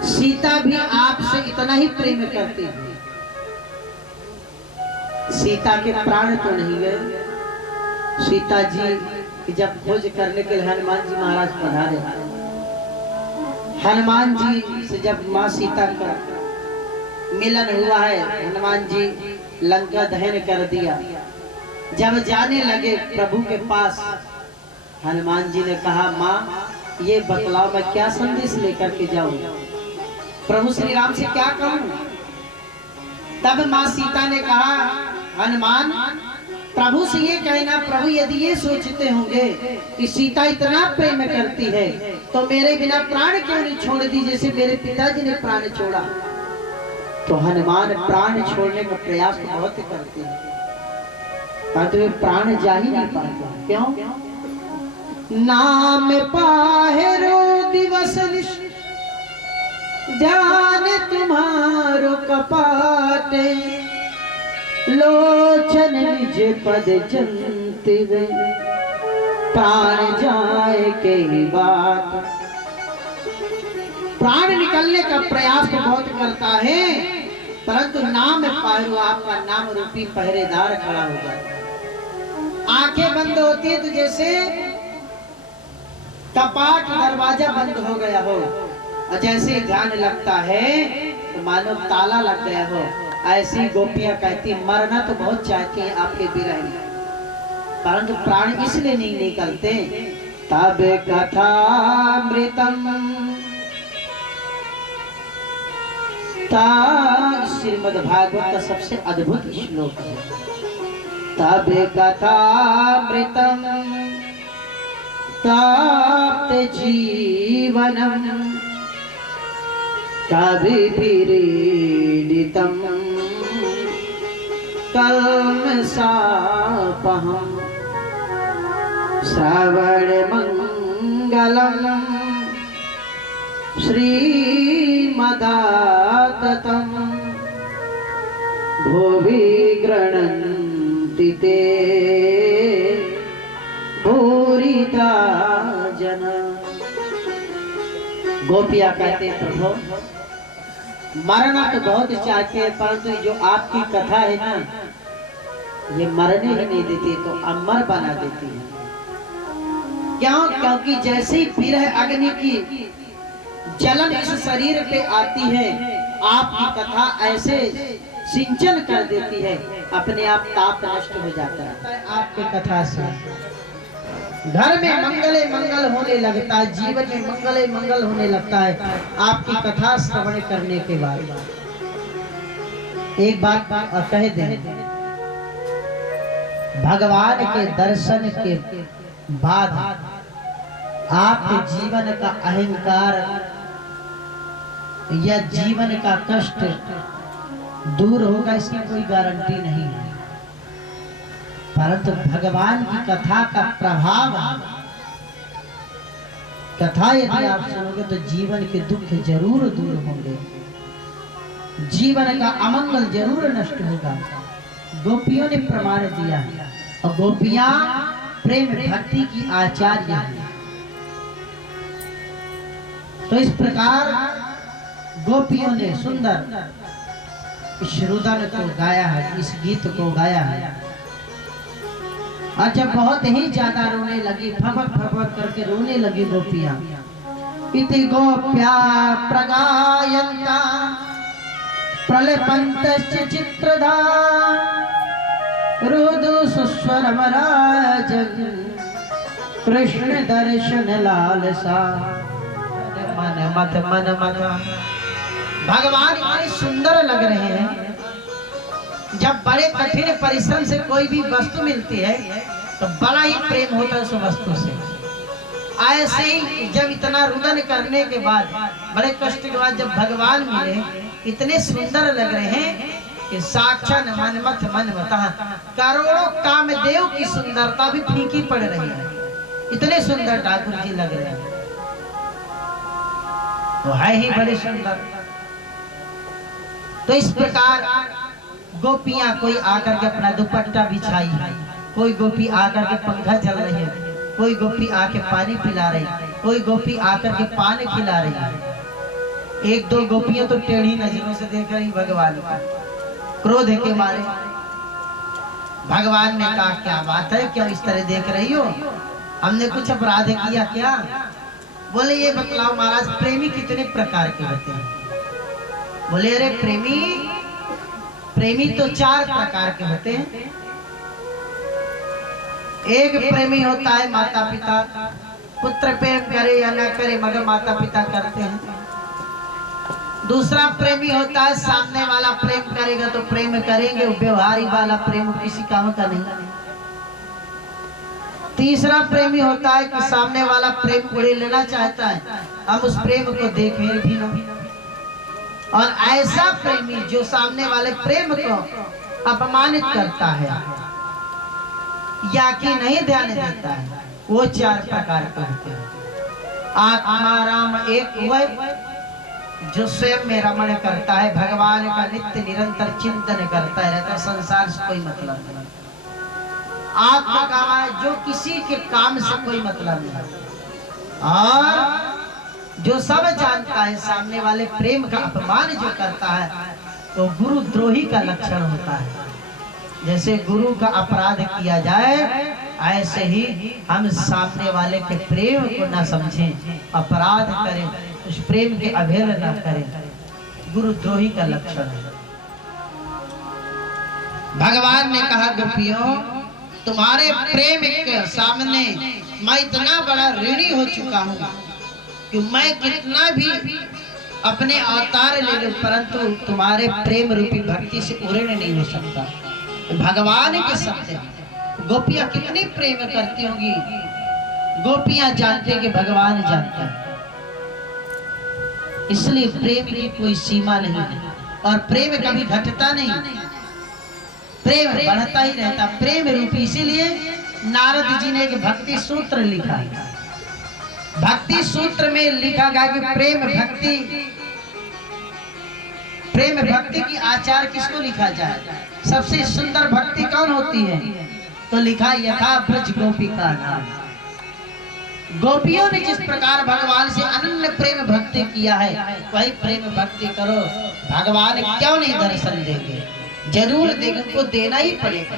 सीता भी आपसे इतना ही प्रेम करती है, सीता के प्राण तो नहीं गए। सीता जी जब खोज करने के लिए हनुमान जी महाराज पधारे, हनुमान जी से जब माँ सीता का मिलन हुआ है, हनुमान जी लंका दहन कर दिया। जब जाने लगे प्रभु के पास, हनुमान जी ने कहा माँ ये बतलाओ मैं क्या संदेश लेकर के जाऊं, प्रभु श्री राम से क्या कहूं? तब माँ सीता ने कहा हनुमान प्रभु से ये कहना, प्रभु यदि ये सोचते होंगे कि सीता इतना प्रेम करती है तो मेरे बिना प्राण क्यों नहीं छोड़ दी, जैसे मेरे पिताजी ने प्राण छोड़ा। तो हनुमान प्राण छोड़ने का प्रयास तो बहुत करते हैं, परंतु वे प्राण जा ही नहीं पाते। क्यों? नाम पाहेरो दिवस ध्यान तुम्हारो कपाटे, लोचन निज पद चंतिवे, प्राण जाए के बात। प्राण निकलने का प्रयास तो बहुत करता है, परंतु नाम पारो आपका नाम रूपी पहरेदार खड़ा हो जाता है। आंखें बंद होती है तो जैसे कपाट दरवाजा बंद हो गया हो, और जैसे ध्यान लगता है तो मानो ताला लग गया हो। ऐसी गोपियां कहती मरना तो बहुत चाहती है आपके विरह में, परंतु प्राण इसलिए नहीं निकलते। तब कथामृतम श्रीमद् भागवत का सबसे अद्भुत श्लोक है। तब कथामृतम ताप्त जीवनम कवि विरीडितम कल्मषापहम् श्रवण मंगलम श्रीमदाततम् भुवि गृह्णन्ति ते भूरिदा जना। गोपियां कहते हैं प्रभु मरना तो बहुत चाहते हैं, परंतु जो आपकी कथा है ना ये मरने ही नहीं देती, तो अमर बना देती है। क्यों? क्योंकि जैसे ही विरह अग्नि की जलन इस शरीर पे आती है, आपकी कथा ऐसे सिंचन कर देती है, अपने आप ताप नष्ट हो जाता है। आपकी कथा से घर में मंगले मंगल होने लगता है, जीवन में मंगले मंगल होने लगता है आपकी कथा श्रवण करने के बाद। एक बात कह दें, भगवान के दर्शन के बाद आपके जीवन का अहंकार या जीवन का कष्ट दूर होगा इसकी कोई गारंटी नहीं है, परंतु भगवान की कथा का प्रभाव, कथा यदि आप सुनोगे तो जीवन के दुख जरूर दूर होंगे, जीवन का अमंगल जरूर नष्ट होगा। गोपियों ने प्रमाण दिया है, और गोपियां प्रेम भक्ति की आचार्य हैं। तो इस प्रकार गोपियों ने सुंदर इस रुदन को गाया है, इस गीत को गाया है। और जब बहुत ही ज्यादा रोने लगी, फपक फपक करके रोने लगी गोपियां, इति गोप्या प्रगायन्ता प्रलपन्तश्च चित्रधा रुदु सुस्वरमराजन् कृष्ण दर्शन लालसा। मन मत मन मत भगवान इतने सुंदर लग रहे हैं। जब बड़े कठिन परिश्रम से कोई भी वस्तु मिलती है तो बड़ा ही प्रेम होता है उस वस्तु से। ऐसे ही जब इतना रुदन करने के बाद, बड़े कष्ट के बाद जब भगवान मिले, इतने सुंदर लग रहे हैं कि साक्षात मनमथ मनमता, करोड़ों कामदेव की सुंदरता भी फीकी पड़ रही है, इतने सुंदर ठाकुर जी लग रहे हैं। तो है ही बड़े सुंदर। तो इस प्रकार गोपियां कोई आकर के अपना दुपट्टा बिछाई है, कोई गोपी आकर के पंखा चल रही है, कोई गोपी आके पानी पिला रही, कोई गोपी आकर के पान खिला रही है। एक दो गोपियां तो टेढ़ी नजरों से देख रही भगवान को, क्रोध के मारे। भगवान ने कहा क्या बात है, क्यों इस तरह देख रही हो, हमने कुछ अपराध किया क्या? बोले ये बतलाओ महाराज, प्रेमी कितने प्रकार के होते हैं? बोले अरे प्रेमी तो 4 प्रकार के होते हैं। एक प्रेमी होता है माता पिता, पुत्र प्रेम करे या न करे मगर माता पिता करते हैं। दूसरा प्रेमी होता है सामने वाला प्रेम करेगा तो प्रेम करेंगे, व्यवहारी वाला प्रेम किसी काम का नहीं। तीसरा प्रेमी होता है कि सामने वाला प्रेम कोई लेना चाहता है, हम उस प्रेम को देखें भी नहीं। और ऐसा प्रेमी जो सामने वाले प्रेम को अपमानित करता है या कि नहीं ध्यान देता है, वो 4 प्रकार के होते हैं। आत्मा राम एक वह जो स्वयं में रमण करता है, भगवान का नित्य निरंतर चिंतन करता है, रहता संसार से कोई मतलब नहीं। आत्मा का जो किसी के काम से कोई मतलब नहीं, और जो सब जानता है सामने वाले प्रेम का अपमान जो करता है तो गुरु द्रोही का लक्षण होता है। जैसे गुरु का अपराध किया जाए, ऐसे ही हम सामने वाले के प्रेम को न समझें, अपराध करें, उस प्रेम के अवहेलना करें, गुरु द्रोही का लक्षण है। भगवान ने कहा, गोपियों तुम्हारे प्रेम के सामने मैं इतना बड़ा ऋणी हो चुका हूँ कि मैं कितना भी अपने अवतार ले लूं, परंतु तुम्हारे प्रेम रूपी भक्ति से उड़ने नहीं हो सकता। भगवान के सत्य गोपियां कितनी प्रेम करती होंगी, गोपियां जानते हैं कि भगवान जानते हैं। इसलिए प्रेम की कोई सीमा नहीं है और प्रेम कभी घटता नहीं, प्रेम बढ़ता ही रहता, प्रेम रूपी। इसीलिए नारद जी ने एक भक्ति सूत्र लिखा है। भक्ति सूत्र में लिखा गया कि प्रेम भक्ति की आचार किसको लिखा जाए, सबसे सुंदर भक्ति कौन होती है, तो लिखा यथा ब्रज गोपी का नाम। गोपियों ने जिस प्रकार भगवान से अनन्य प्रेम भक्ति किया है, वही प्रेम भक्ति करो, भगवान क्यों नहीं दर्शन देंगे, जरूर देंगे, उनको देना ही पड़ेगा।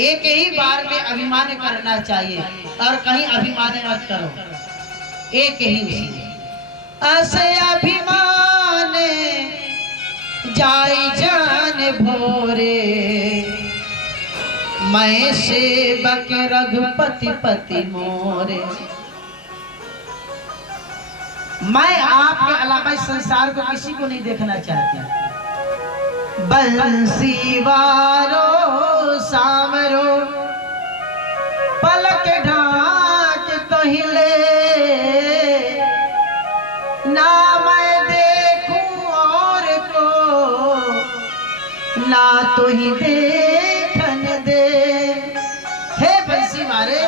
एक ही बार में अभिमान करना चाहिए और कहीं अभिमान मत करो, एक ही उसी ऐसे अभिमान जाई जान भोरे, मैं सेवक रघुपति पति मोरे। मैं आपके अलावा इस संसार को किसी को नहीं देखना चाहती। बंसी वारो सामरो पलक ढाक कहिले, ना मैं देखूं और को ना तो ही देखन दे। हे बंसी मारे,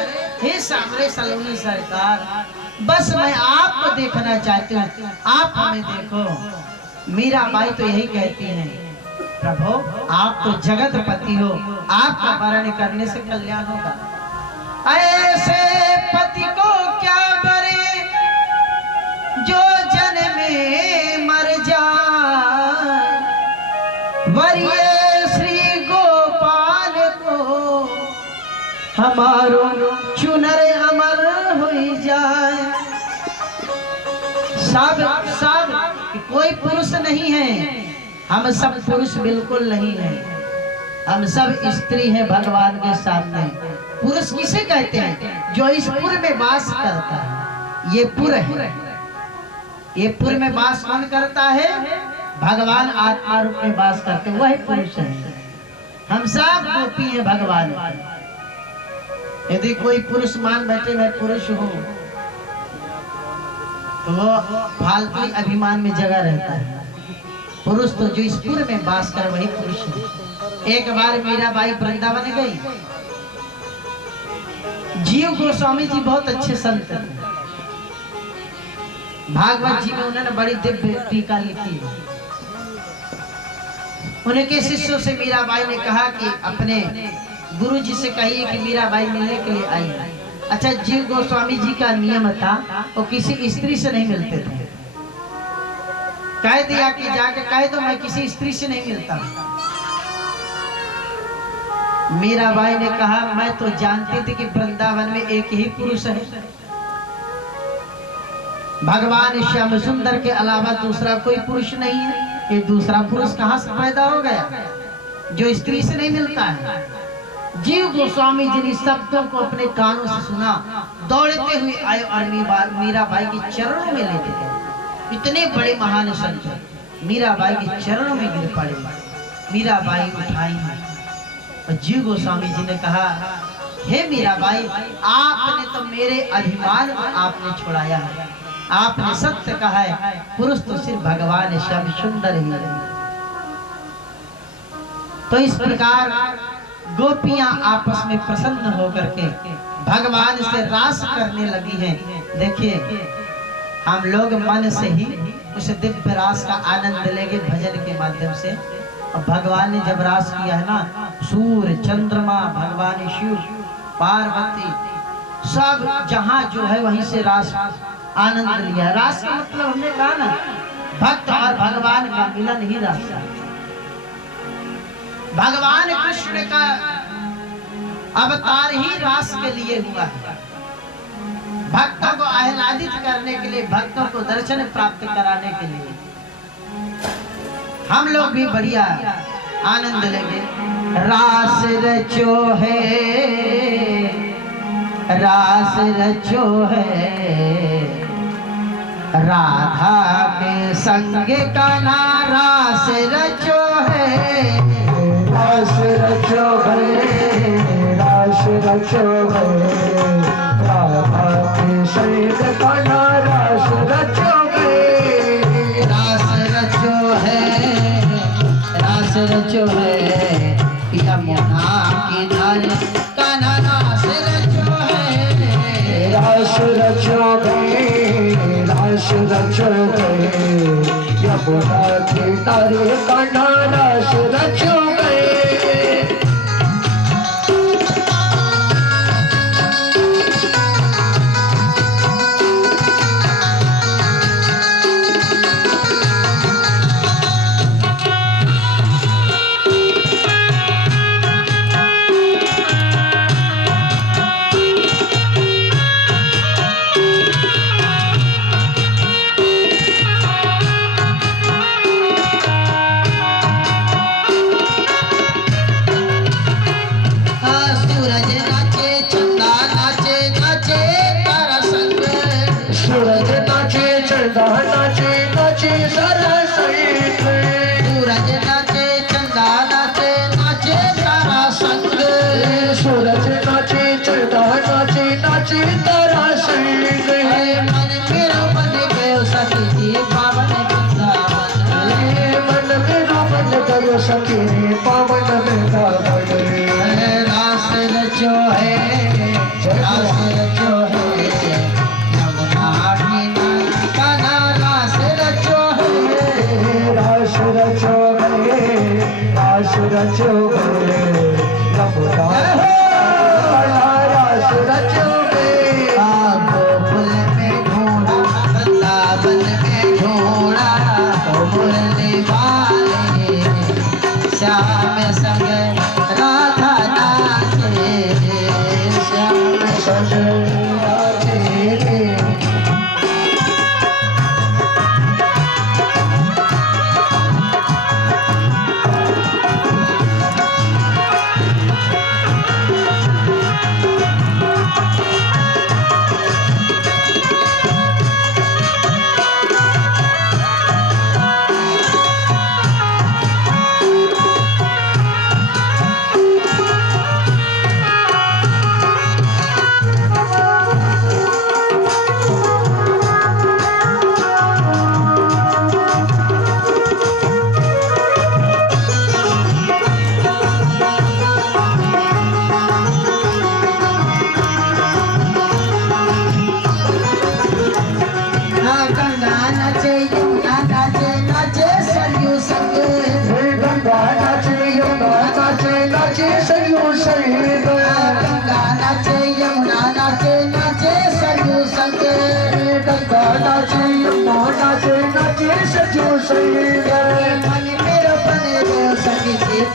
हे सामरे सलोनी सरकार, बस मैं आपको देखना चाहती हूँ, आप हमें देखो। मीराबाई तो यही कहती हैं, प्रभु आप तो जगतपति हो, आपका वर्ण करने से कल्याण होगा। ऐसे पति को क्या करे जो जन्मे मर जाए, वरिये श्री गोपाल को हमारो चुनर अमर हो जाए। सब कोई पुरुष नहीं है, हम सब पुरुष बिल्कुल नहीं है, हम सब स्त्री हैं भगवान के सामने। पुरुष किसे कहते हैं, जो इस पुर में वास करता है, ये पुर है। ये पुर में वास कौन करता है, भगवान आत्मा रूप में वास करते, वही पुरुष है। हम सब गोपी हैं भगवान। यदि कोई पुरुष मान बैठे मैं पुरुष हूँ, तो वो फालतू अभिमान में जगह रहता है। पुरुष तो जो इस पुर में वास कर वही पुरुष है। एक बार मीराबाई वृंदावन गई, जीव गोस्वामी जी बहुत अच्छे संत हैं, भागवत जी में उन्होंने बड़ी दिव्य टीका लिखी है। उनके शिष्यों से मीराबाई ने कहा कि अपने गुरु जी से कहिए कि मीराबाई मिलने के लिए आई है। अच्छा, जीव गोस्वामी जी का नियम था, वो किसी स्त्री से नहीं मिलते थे। कह दिया कि जाके कह दो मैं किसी स्त्री से नहीं मिलता। मीराबाई ने कहा मैं तो जानती थी कि वृंदावन में एक ही पुरुष है, भगवान श्याम सुंदर के अलावा दूसरा कोई पुरुष नहीं है। ये दूसरा पुरुष कहाँ से पैदा हो गया जो स्त्री से नहीं मिलता है। जीव गोस्वामी जी ने शब्दों को अपने कानों से सुना, दौड़ते हुए आए और मीराबाई के चरणों में लेटे गए। इतने बड़े महान संत मीराबाई के चरणों में गिर पड़े। मीराबाई उठाई और जीव गोस्वामी जी ने कहा, हे मीराबाई, आपने तो मेरे अभिमान को आपने छुड़ाया है। आपने सत्य कहा है, पुरुष तो सिर्फ भगवान श्याम सुंदर ही है। तो इस प्रकार गोपियां आपस में प्रसन्न होकर के भगवान से रास करने लगी हैं। देखिए, हम लोग मन से ही उस दिव्य रास का आनंद लेंगे भजन के माध्यम से। और भगवान ने जब रास किया है ना, सूर्य, चंद्रमा, भगवान शिव, पार्वती, सब जहां जो है वहीं से रास आनंद लिया। रास का मतलब हमने कहा ना, भक्त और भगवान का मिलन ही रास है। भगवान कृष्ण का अवतार ही रास के लिए हुआ है, भक्तों को आह्लादित करने के लिए, भक्तों को दर्शन प्राप्त कराने के लिए। हम लोग भी बढ़िया आनंद लेंगे। रास रचो है, रास रचो है, राधा के संग का ना रास रचो है। रास रचो है, रास रचो है, राधा के संग का ना रास रचो है। रास रचो है, रास रचो है, यमुना किनारे का ना रास रचो है। रास रचो है, रास रचो है, यमुना किनारे का ना रास रचो है। पावन वृंदावन रास रचो है, रास रचो है, यमुना किनारे का ना रास रचो है। रास रचो है, रास रचो है, यमुना रास रचो है। गोकुल में ढूंढा, वृंदावन में ढूंढा, मुरली वाले श्याम संग राधा नाचे, श्याम संग नाचे।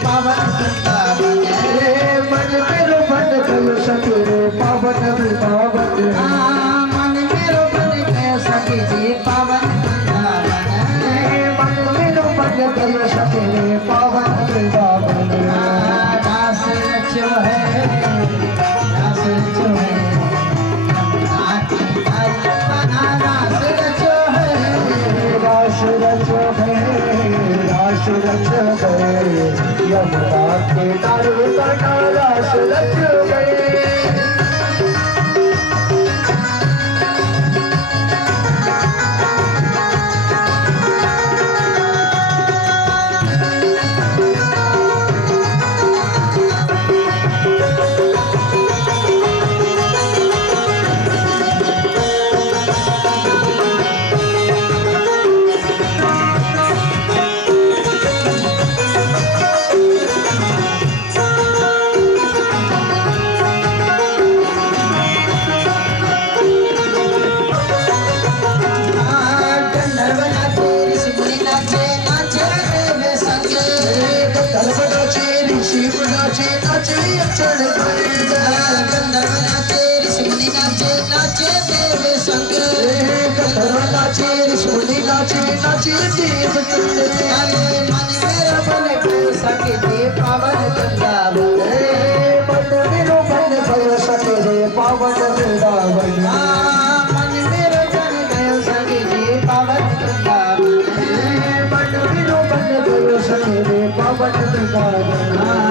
पावन वृंदावन, मन मेरो बन गयो सखी रे पावन वृंदावन। मन मेरो बन गयो सखी जी पावन वृंदावन, मन मेरो बन गयो सखी रे पावन वृंदावन। रास रचो है, रास रचो है, यमुना किनारे का ना रास रचो है। रास रचो है, रास रास रच गए, यमुना किनारे कटा रास रच गए। पावन वृंदावन मन मेरो जन गयो सगे जे पावन वृंदावन। मन विनो बन गयो सगे पावन वृंदावन।